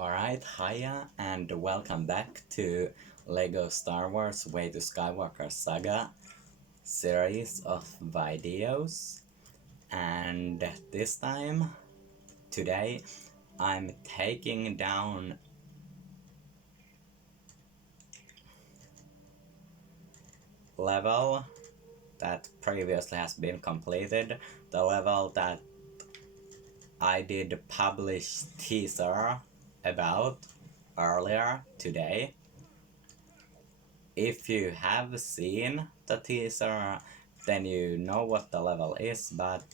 Alright, hiya and welcome back to LEGO Star Wars Way to Skywalker Saga series of videos. And this time, today, I'm taking down level that previously has been completed, the level that I did publish teaser about earlier today. If you have seen the teaser, then you know what the level is, but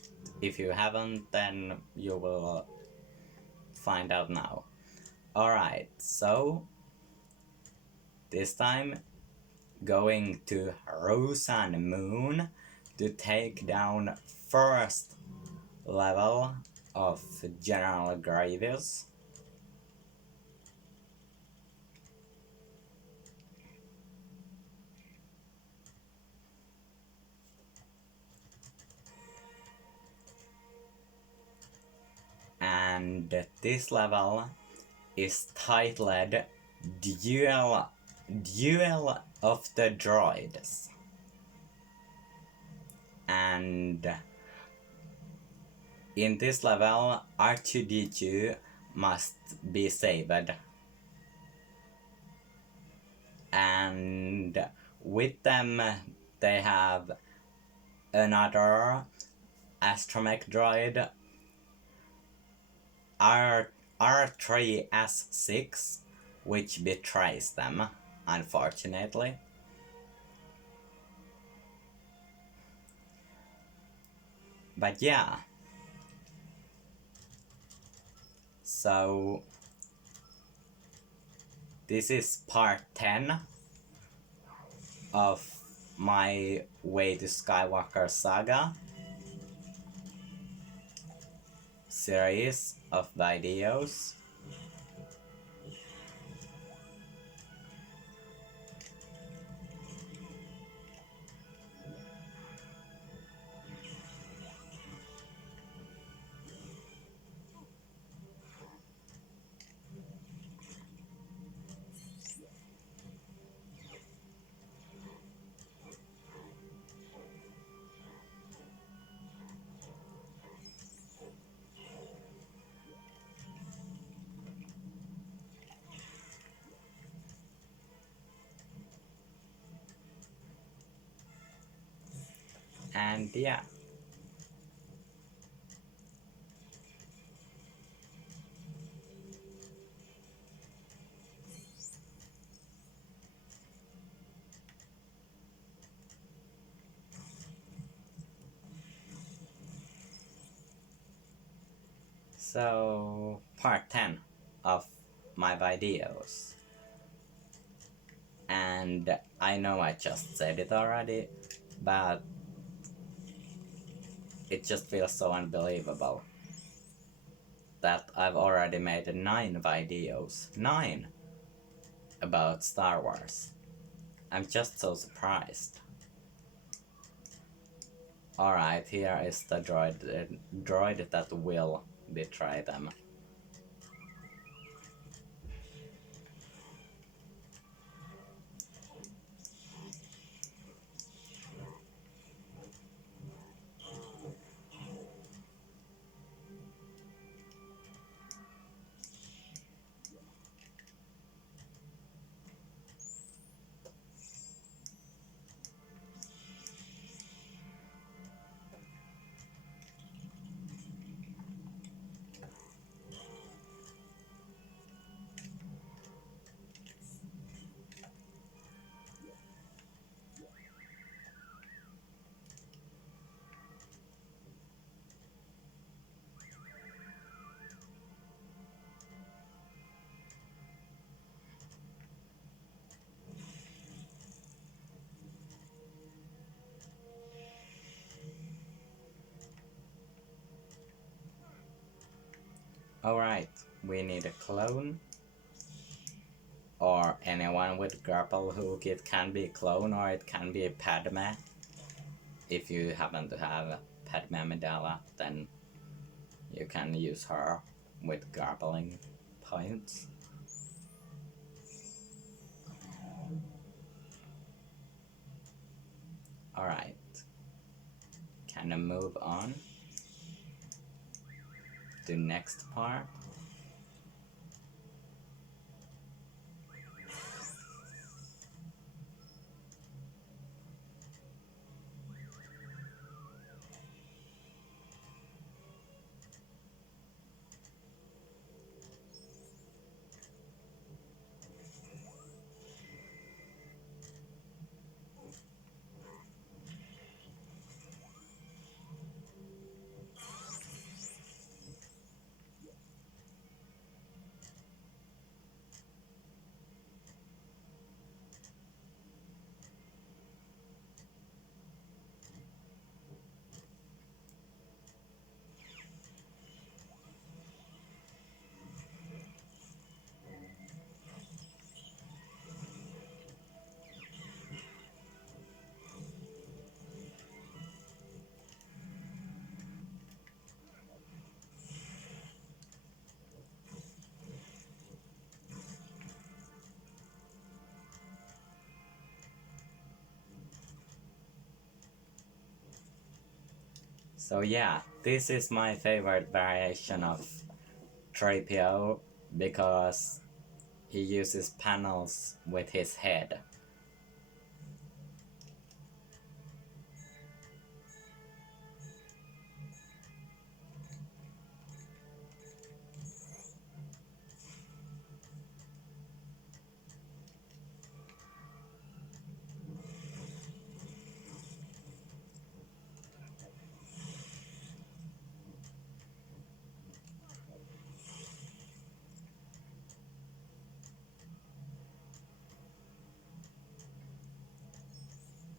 if you haven't, then you will find out now. Alright, so this time going to Rusan Moon to take down first level of General Grievious. And this level is titled Duel of the Droids. And in this level, R2-D2 must be saved. And with them, they have another astromech droid, R3S6, which betrays them, unfortunately. But yeah. So this is part 10 of my Way to Skywalker Saga series of videos. And yeah. So, part 10 of my videos. And I know I just said it already, but it just feels so unbelievable that I've already made 9 videos. 9! About Star Wars. I'm just so surprised. Alright, here is the droid that will betray them. Alright, we need a clone. Or anyone with grapple hook. It can be a clone or it can be a Padme. If you happen to have Padme Amidala, then you can use her with grappling points. Alright. Can I move on to next part? So yeah, this is my favorite variation of 3PO because he uses panels with his head.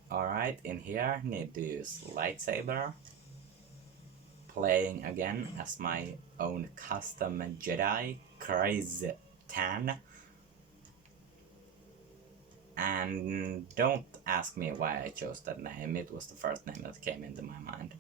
Alright, in here need to use lightsaber. Playing again as my own custom Jedi, Tan. And don't ask me why I chose that name, it was the first name that came into my mind.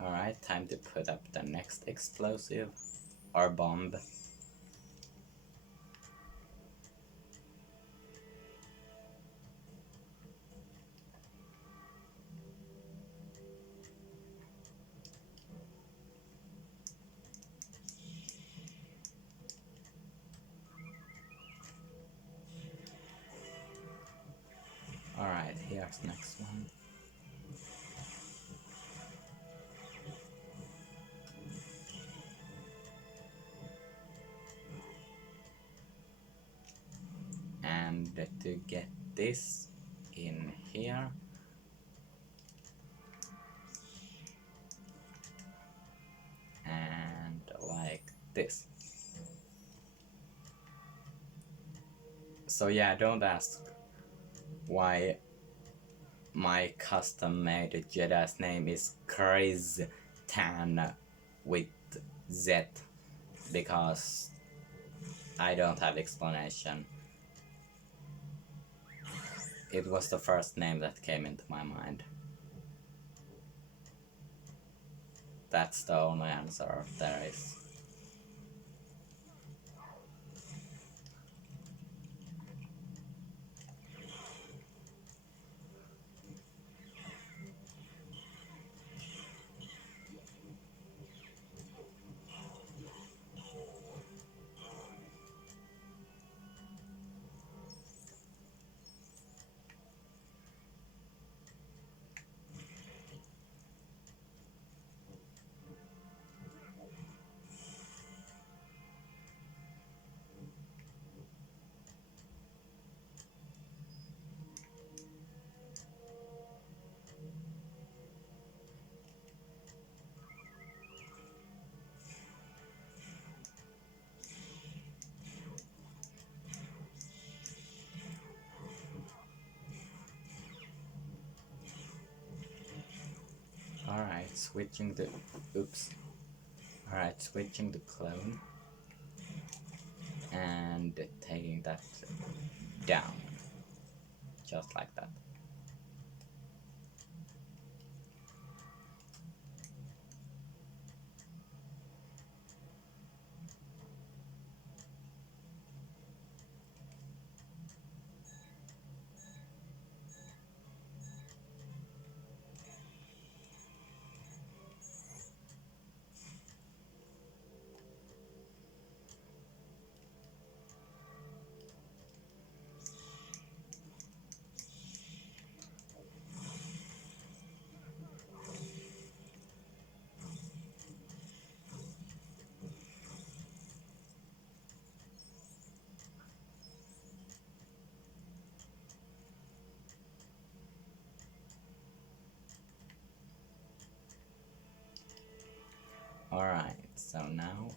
Alright, time to put up the next explosive or bomb. Alright, here's next one. And to get this in here, and like this. So yeah, don't ask why my custom made Jedi's name is Tan with Z, because I don't have explanation. It was the first name that came into my mind. That's the only answer there is. Alright, switching the... Oops. Alright, switching the clone. And taking that down. Just like that. Alright, so now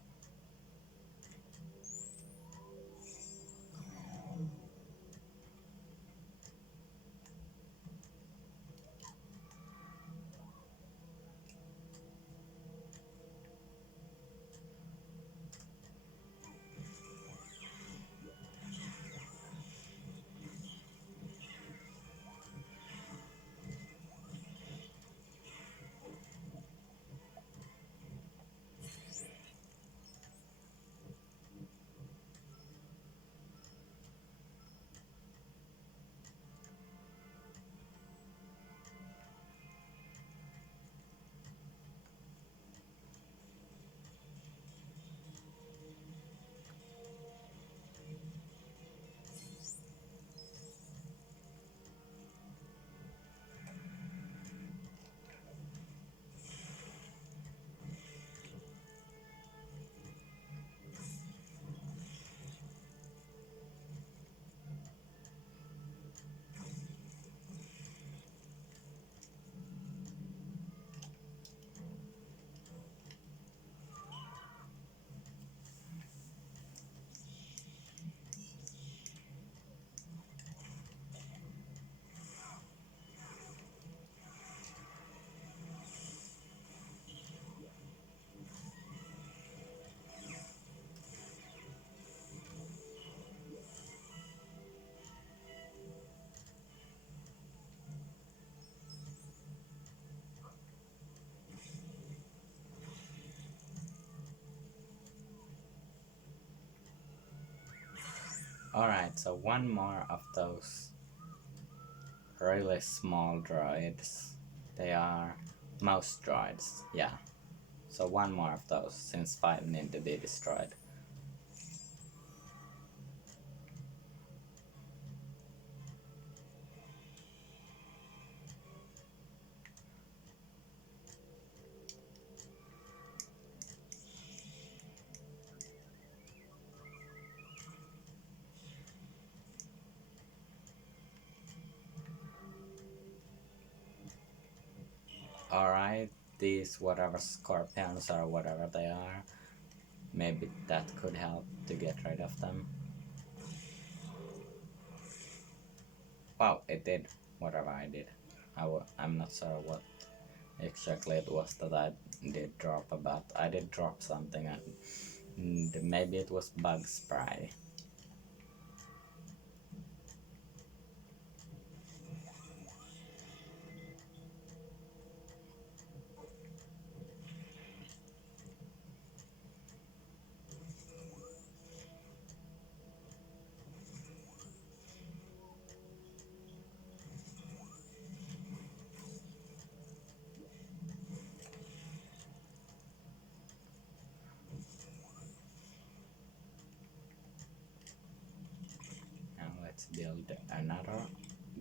alright, so one more of those really small droids. They are mouse droids, yeah. So one more of those, since 5 need to be destroyed. Alright, these whatever scorpions or whatever they are, maybe that could help to get rid of them. Wow, it did whatever I did. I'm not sure what exactly it was that I did drop, but I did drop something, and maybe it was bug spray. Now let's build another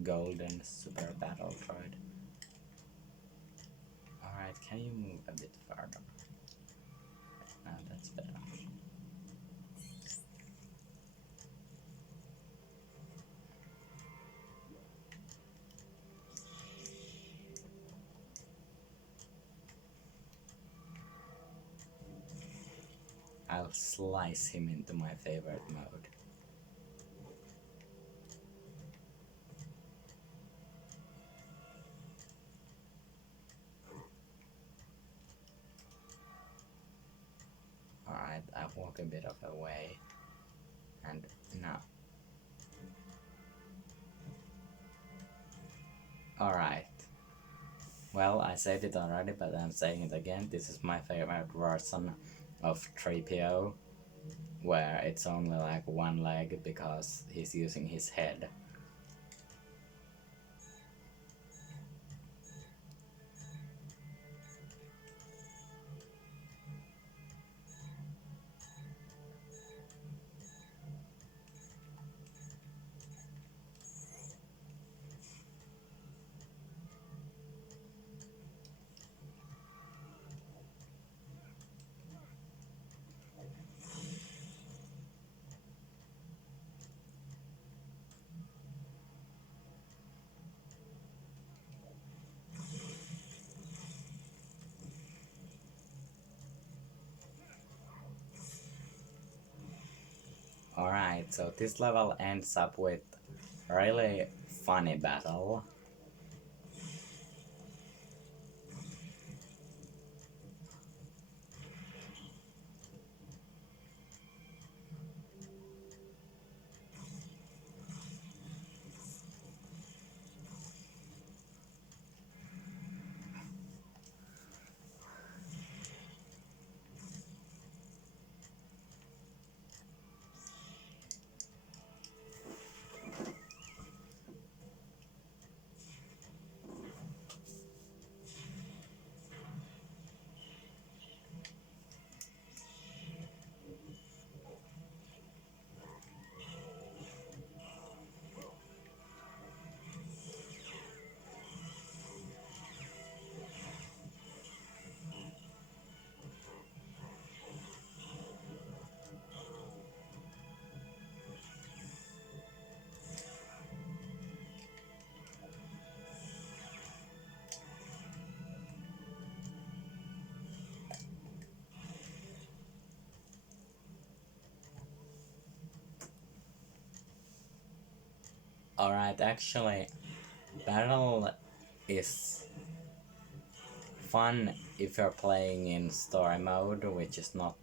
golden super battle droid. Alright, can you move a bit further? Now that's better. I'll slice him into my favorite mode. a bit of a way. And now. Alright. Well, I said it already, but I'm saying it again. This is my favorite version of 3PO, where it's only like one leg because he's using his head. Alright, so this level ends up with a really funny battle. Alright, actually, battle is fun if you're playing in story mode, which is not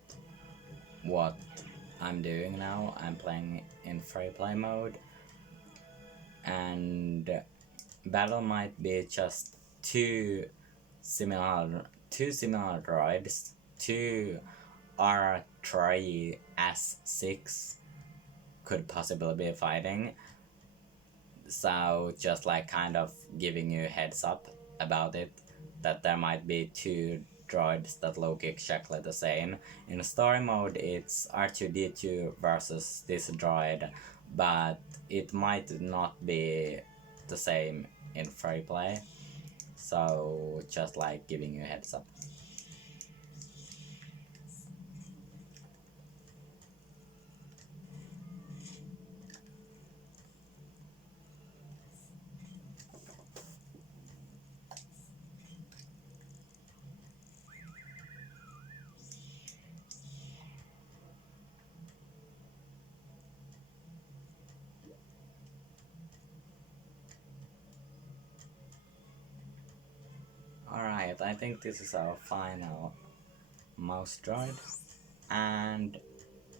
what I'm doing now. I'm playing in free play mode, and battle might be just two similar droids, two R3 S6 could possibly be fighting. So just like kind of giving you a heads up about it, that there might be two droids that look exactly the same. In story mode it's R2-D2 versus this droid, but it might not be the same in free play. So just like giving you a heads up. Alright, I think this is our final mouse droid. And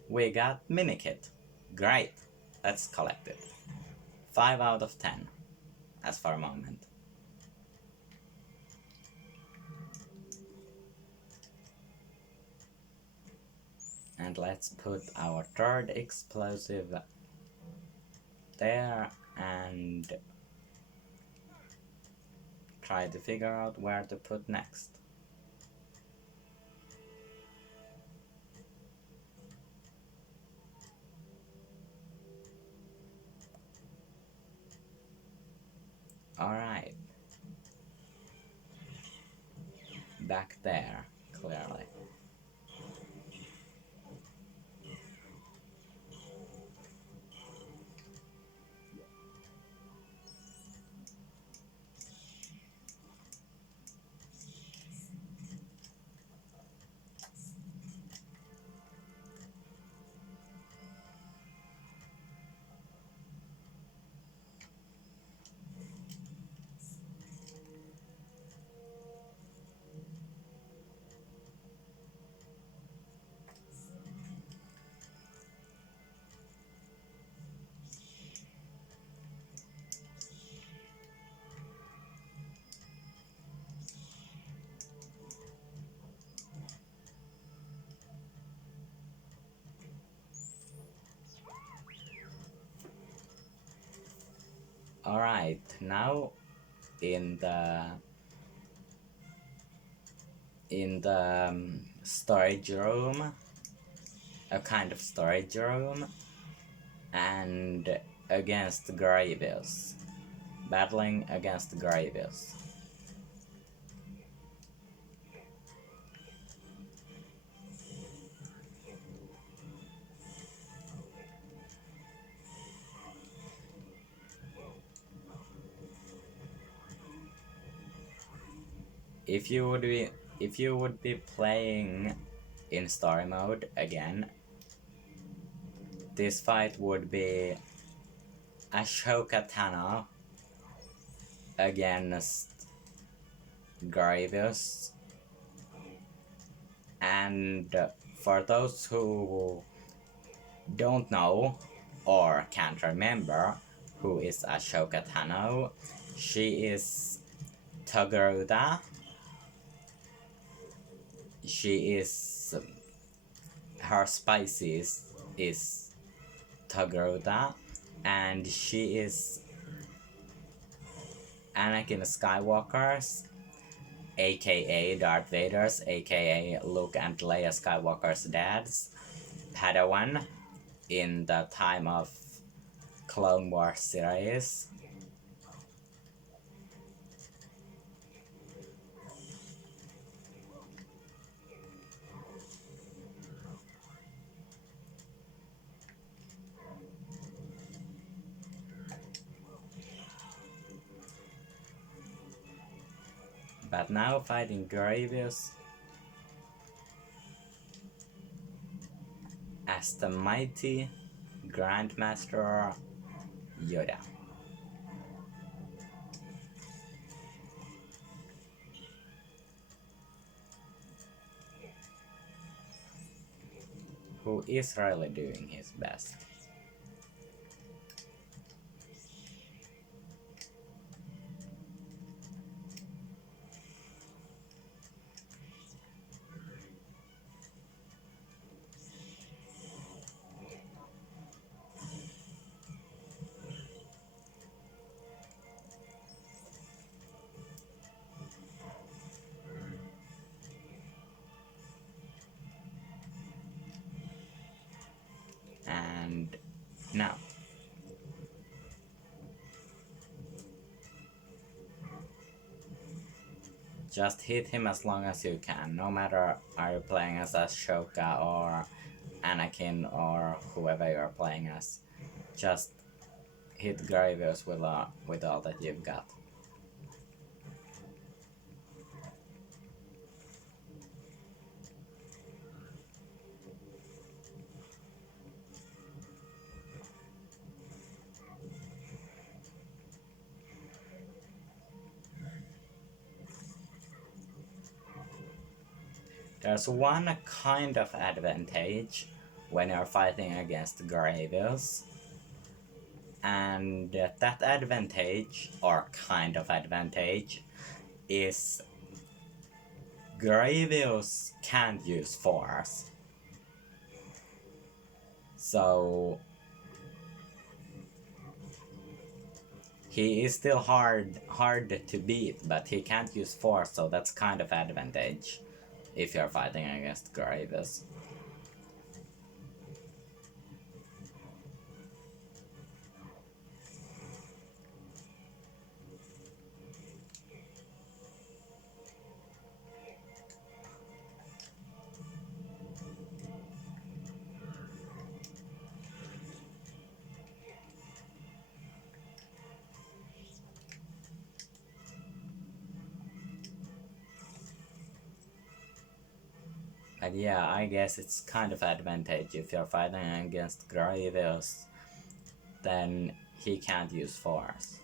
we got mini kit. Great, let's collect it. 5 out of 10, as for a moment. And let's put our third explosive there and try to figure out where to put next. Alright. Back there, clearly. Alright, now in the storage room, a kind of storage room, and against grievious, battling against grievious. If you would be playing in story mode again, this fight would be Ashoka Tano against Grievous. And for those who don't know or can't remember who is Ashoka Tano, she is Togruta. She is her species is Togruta, and she is Anakin Skywalker's, aka Darth Vader's, aka Luke and Leia Skywalker's dad's Padawan in the time of Clone Wars series. But now fighting Grievious as the mighty Grandmaster Yoda. Who is really doing his best. And now, just hit him as long as you can, no matter are you playing as Ashoka or Anakin or whoever you're playing as. Just hit Grievous with all that you've got. There's one kind of advantage when you're fighting against Grievious, and that advantage, or kind of advantage, is Grievious can't use Force. So he is still hard to beat, but he can't use Force, so that's kind of advantage if you're fighting against Grievious. But yeah, I guess it's kind of advantage if you're fighting against Grievious, then he can't use Force.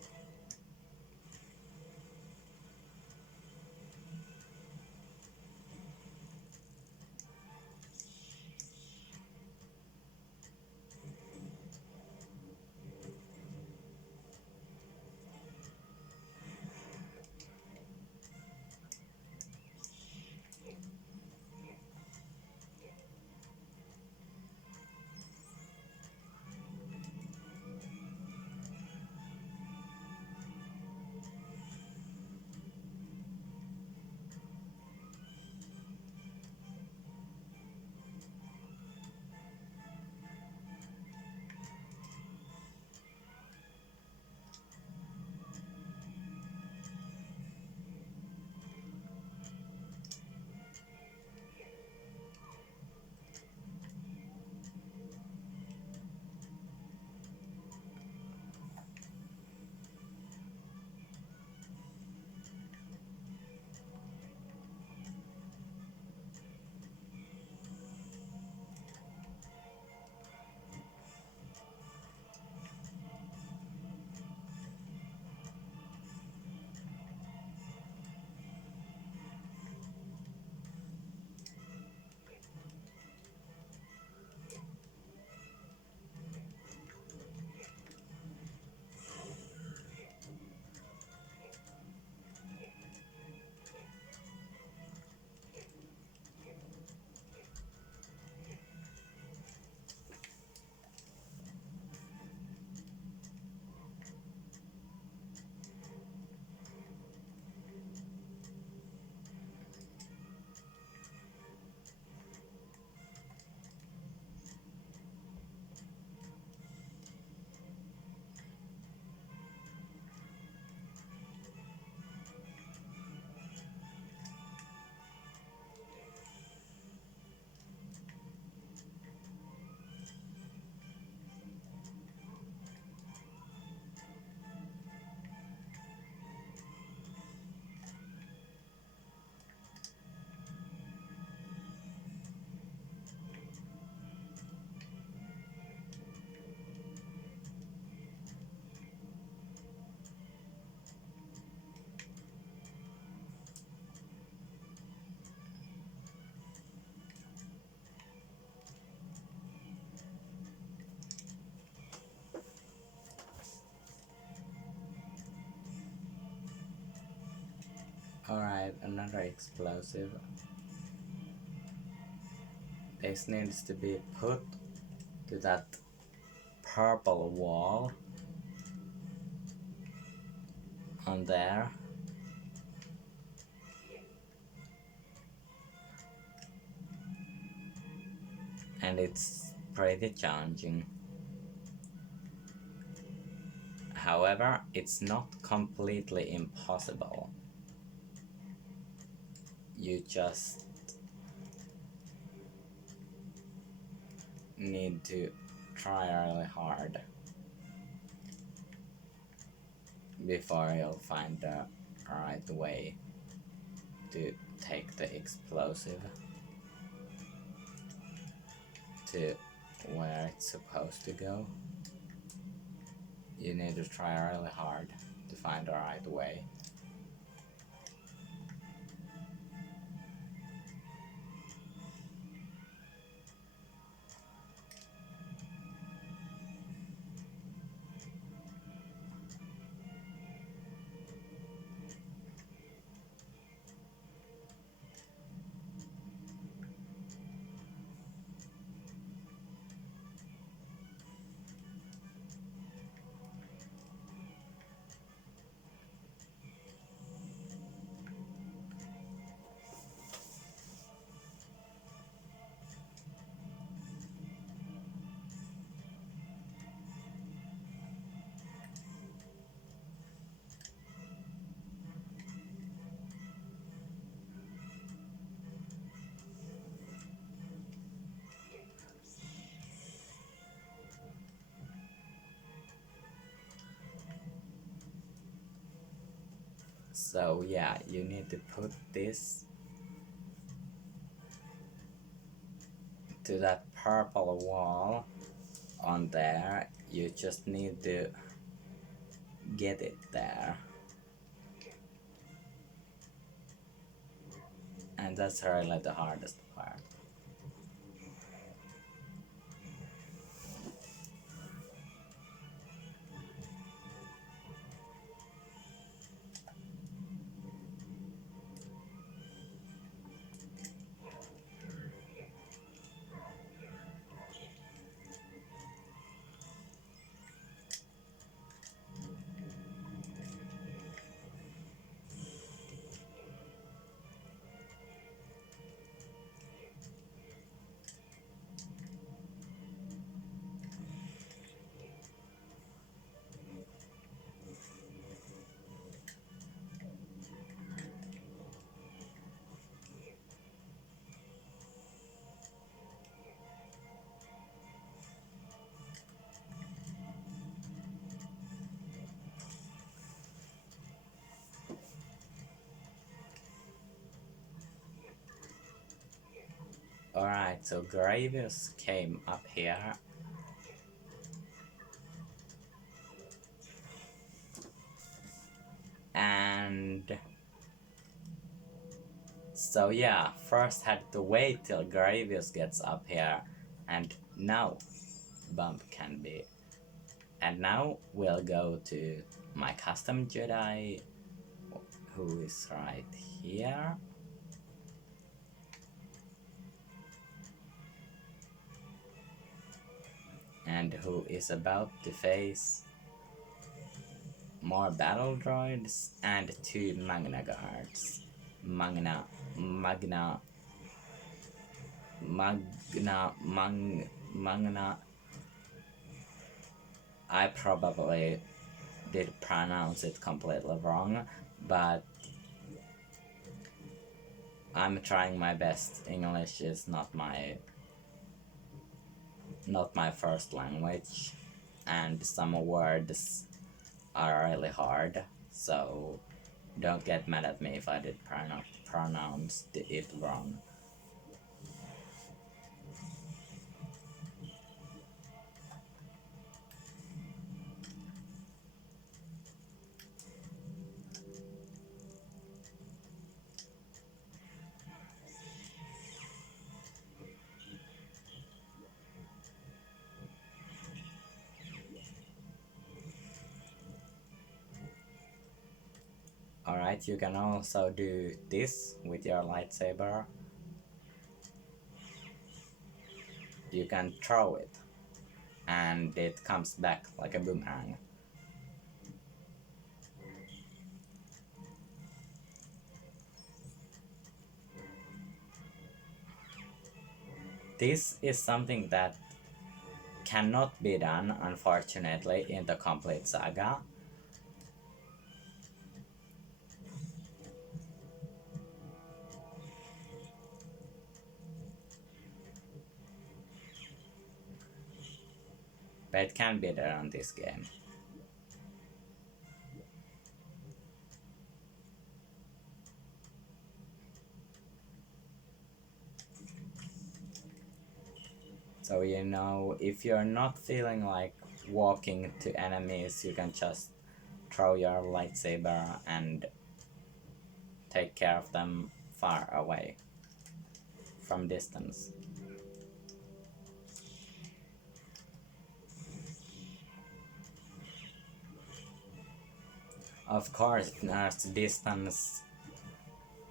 find another explosive. This needs to be put to that purple wall on there. And it's pretty challenging. However, it's not completely impossible. You just need to try really hard before you'll find the right way to take the explosive to where it's supposed to go. You need to try really hard to find the right way. So yeah, you need to put this to that purple wall on there. You just need to get it there. And that's really the hardest part. Alright, so Grievious came up here. And so yeah, first had to wait till Grievious gets up here, and now Bump can be. And now we'll go to my custom Jedi, who is right here. And who is about to face more battle droids and 2 Magna guards. Magna. I probably did pronounce it completely wrong, but I'm trying my best. English is not my first language, and some words are really hard, so don't get mad at me if I did pronounce it wrong. Alright, you can also do this with your lightsaber. You can throw it and it comes back like a boomerang. This is something that cannot be done, unfortunately, in the complete saga. But it can be done on this game. So you know, if you're not feeling like walking to enemies, you can just throw your lightsaber and take care of them far away from distance. Of course, there's distance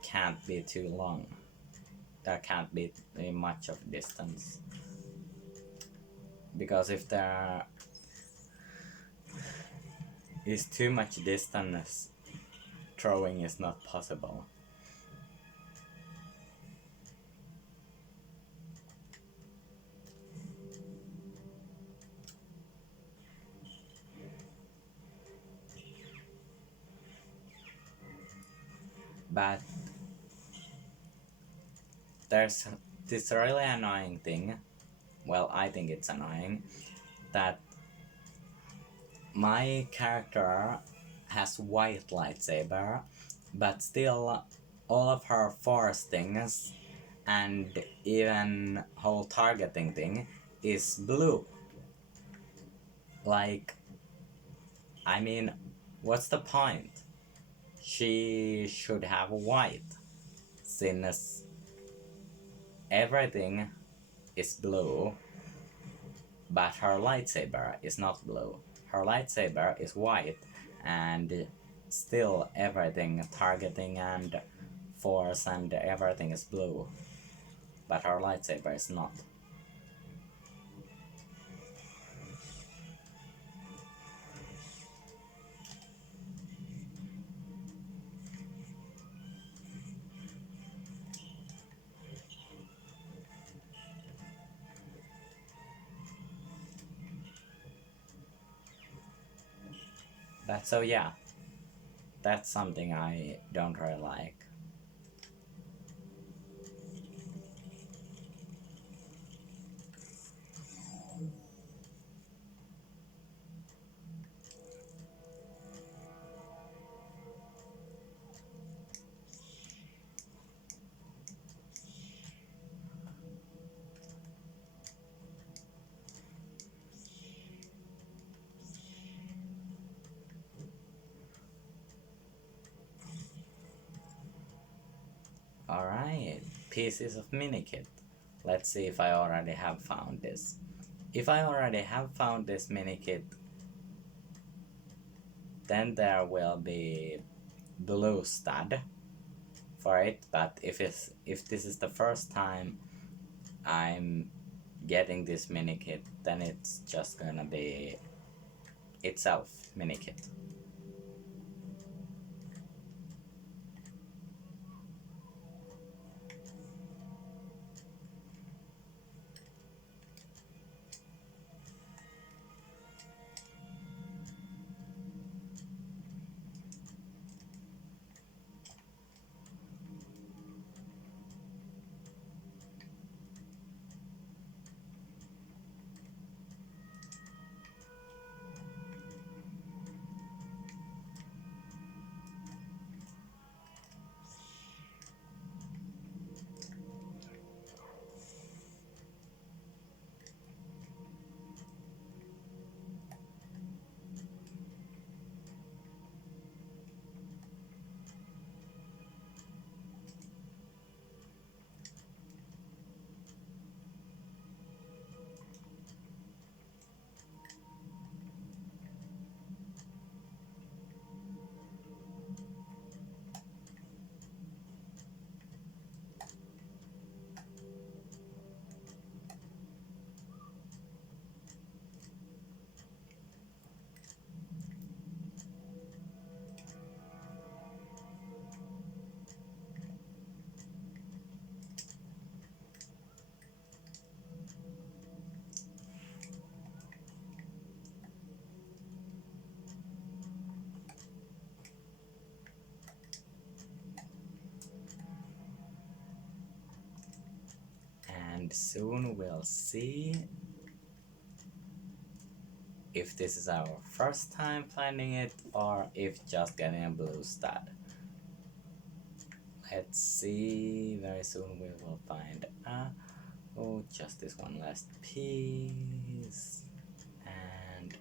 can't be too long. There can't be much of distance. Because if there is too much distance, throwing is not possible. But there's this really annoying thing, well, I think it's annoying, that my character has white lightsaber, but still all of her force things and even whole targeting thing is blue. Like, I mean, what's the point? She should have white, since everything is blue, but her lightsaber is not blue. Her lightsaber is white, and still everything, targeting and force and everything is blue, but her lightsaber is not. But so yeah, that's something I don't really like. Alright, pieces of minikit. Let's see if I already have found this. If I already have found this minikit, then there will be blue stud for it, but if this is the first time I'm getting this minikit, then it's just gonna be itself minikit. and soon we'll see if this is our first time finding it or if just getting a blue stud. Let's see, very soon we will find just this one last piece. And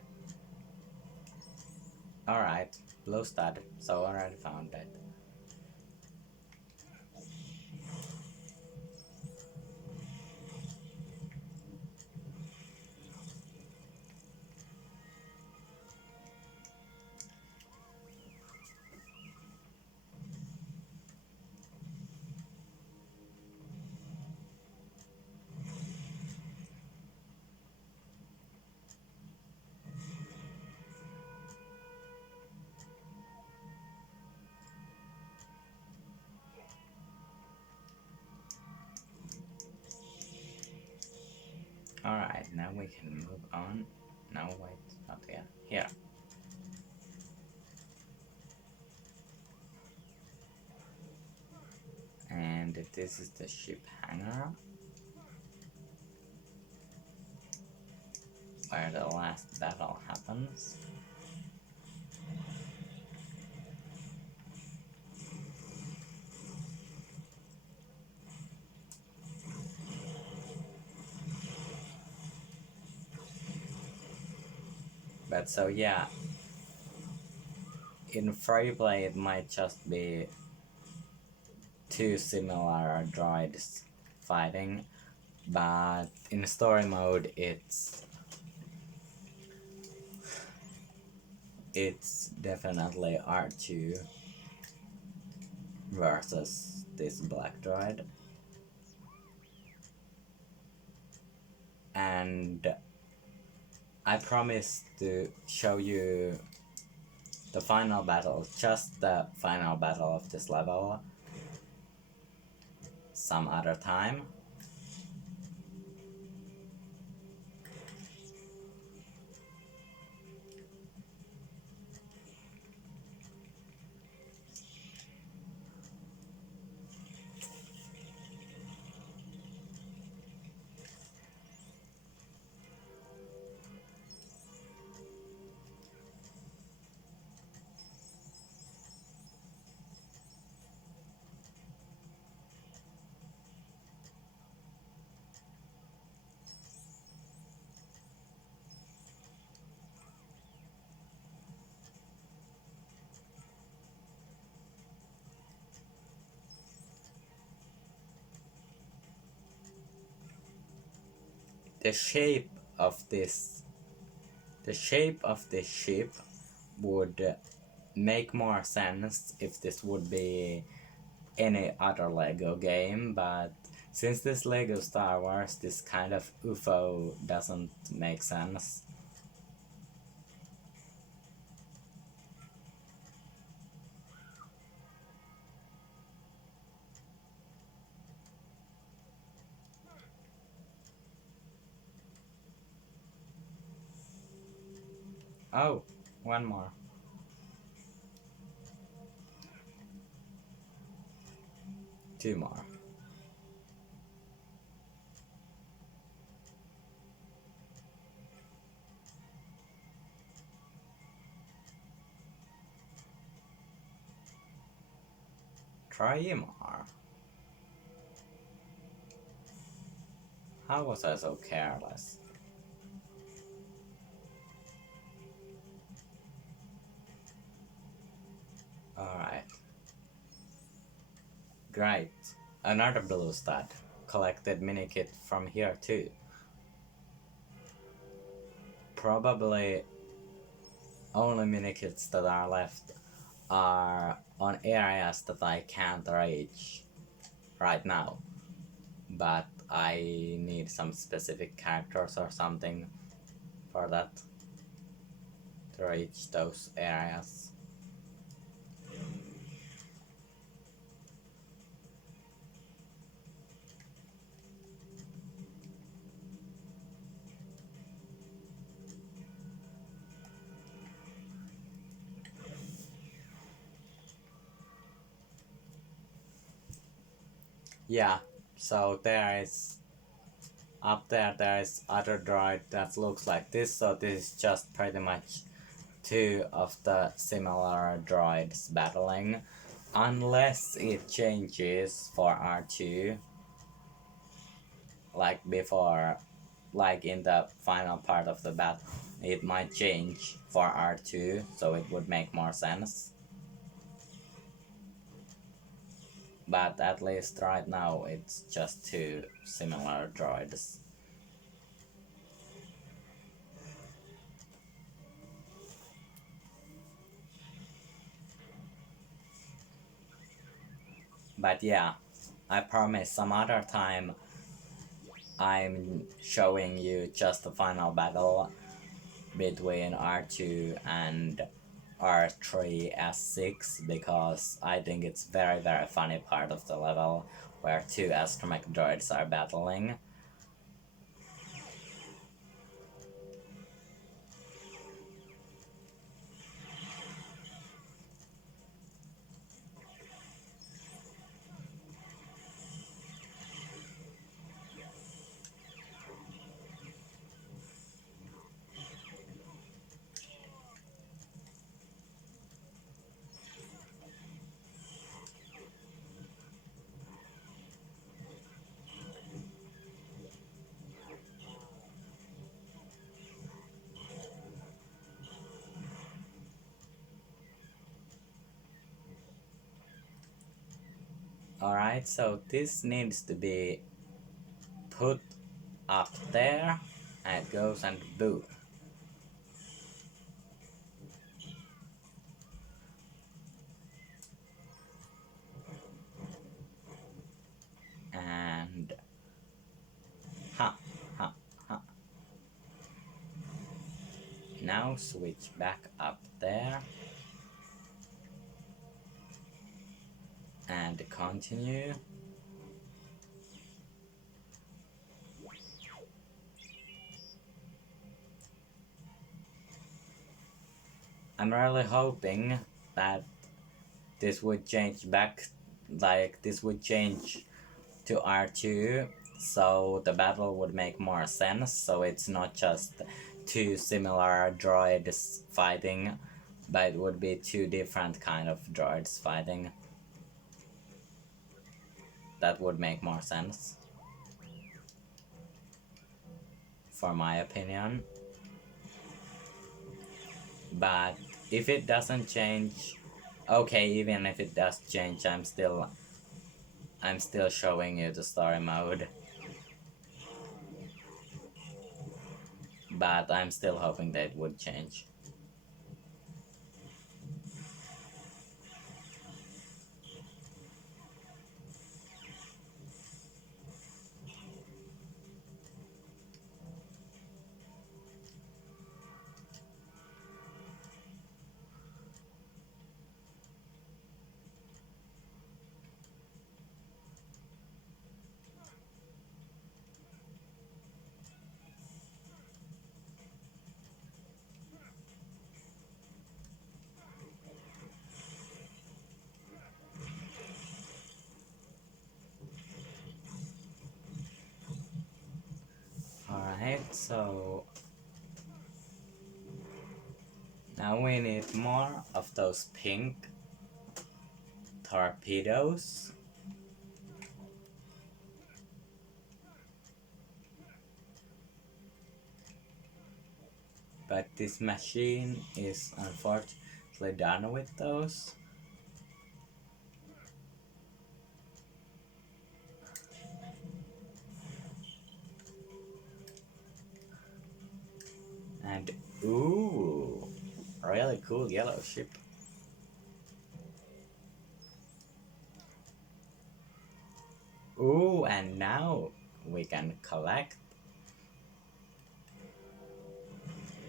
alright, blue stud, so already found it. Alright, now we can move on. No, wait, not here. Here. And this is the ship hangar, where the last battle happens. But so yeah, in free play it might just be two similar droids fighting, but in story mode it's definitely R2 versus this black droid. And I promise to show you the final battle, just the final battle of this level, some other time. The shape of this ship would make more sense if this would be any other Lego game, but since this Lego Star Wars, this kind of UFO doesn't make sense. Oh, one more. Two more. Try more. How was I so careless? Alright. Great. Another blue stud. Collected minikit from here too. Probably only minikits that are left are on areas that I can't reach right now. But I need some specific characters or something for that to reach those areas. Yeah, so there is Up there is other droid that looks like this, so this is just pretty much two of the similar droids battling. Unless it changes for R2, like before, like in the final part of the battle, it might change for R2, so it would make more sense. But at least right now it's just two similar droids. But yeah, I promise some other time I'm showing you just the final battle between R2 and R3S6 because I think it's very funny part of the level where two astromech droids are battling. Alright, so this needs to be put up there and it goes and boom. And ha ha ha. Now switch back up there and continue. I'm really hoping that this would change back, like this would change to R2 so the battle would make more sense, so it's not just two similar droids fighting, but it would be two different kind of droids fighting. That would make more sense, for my opinion. But if it doesn't change, okay, even if it does change, I'm still showing you the story mode. But I'm still hoping that it would change. Alright, so now we need more of those pink torpedoes. But this machine is unfortunately done with those. And ooh, really cool yellow ship. Ooh, and now we can collect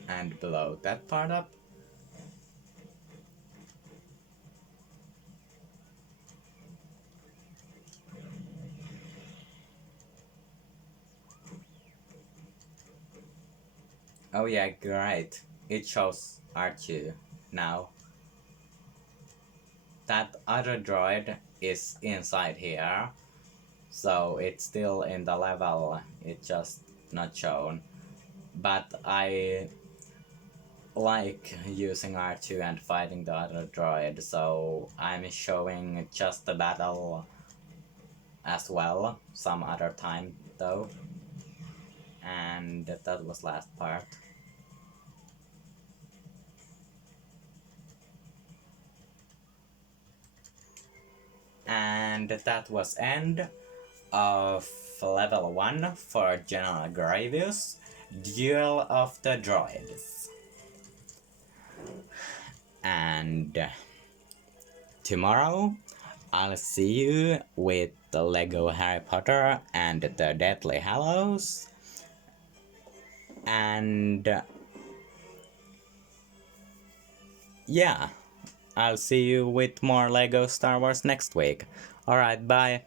and blow that part up. Oh yeah, great. It shows R2 now. That other droid is inside here, so it's still in the level, it's just not shown. But I like using R2 and fighting the other droid, so I'm showing just the battle as well some other time though. And that was last part. And that was end of level 1 for General Grievious, Duel of the Droids. And tomorrow I'll see you with the Lego Harry Potter and the Deathly Hallows. And yeah, I'll see you with more Lego Star Wars next week. Alright, bye.